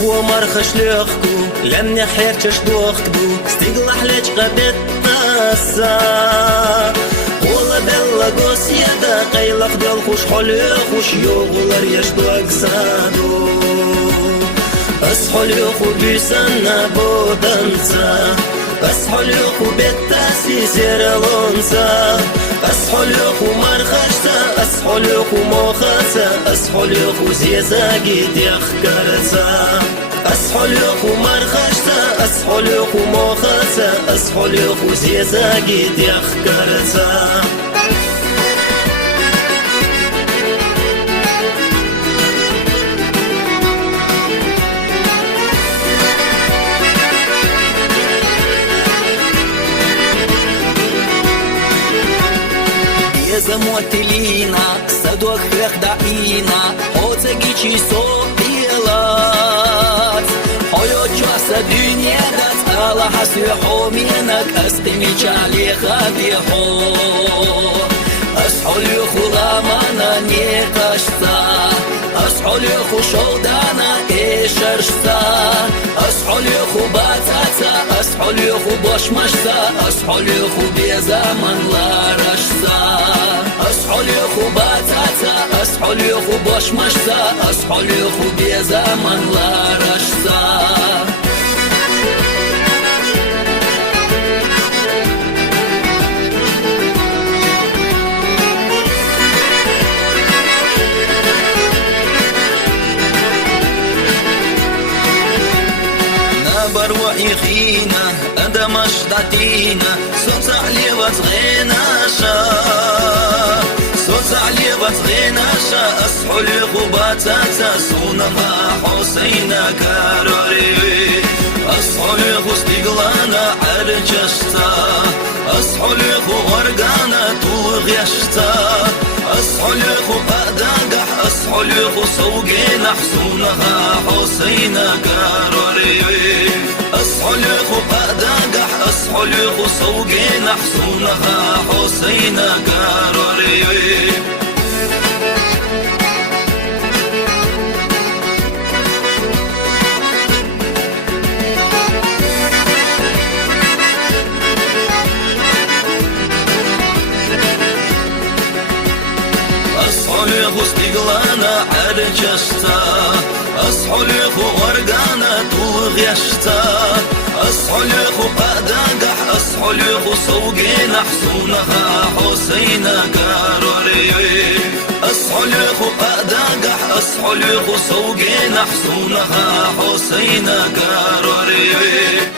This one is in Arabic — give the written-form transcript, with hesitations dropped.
خو مرخش لخكو لم نحيرتش دوختبو ستيقلح ليش غبت ناسا والله بلا قوسيدا قيلق دل خوش حلو خوش يوغلر يشدو اقسادو أصحل يخو بيسنا بودنسا أصحل يخو بيتاسي سيرلونسا أصحل يخو مرخشتا أصحل يخو موخسا أصحل يخو زيزاقي ديخكرسا أصحل يخو مرخشتا أصحل يخو موخسا أصحل يخو زيزاقي ديخكرسا Замотилина, садок хрехдаина, оцегичи сопилат. Хойо часа дюнедат, Аллаха сюхоменак, асқими чали хабихо. Асхол юху ламана не кашта, асхол юху шолдана эшершта, асхол юху батата, асхол юху бошмашта, асхол юху безаман ларашта. أصحل يخو باتاتا أصحل يخو باش مشتا أصحل يخو بيزامن لا رشتا نابر وإخينا أدمش دعتينا صوت علي وتغينا شا علي بطغينا شا أصحل يخباتا تاسونا ما حسينا كاروري أصحل يخستيقلانا عرجشتا أصحل يخو غرقانا توغيشتا أصحل يخو قاداقح أصحل يخو سوقينا حسونها حسينا كاروري أصحل يخو قاداقح أصحل يخو سوقينا حسونها حسينا كاروري أصحل يخو استيقلانا عرجشتا أصحل يخو غرقانا توغيشتا أصحل يخو قاداقح أصحل يخو سوقينا حسونها حسينا كاروري أصحل يخو قاداقح أصحل يخو سوقينا حسونها حسينا كاروري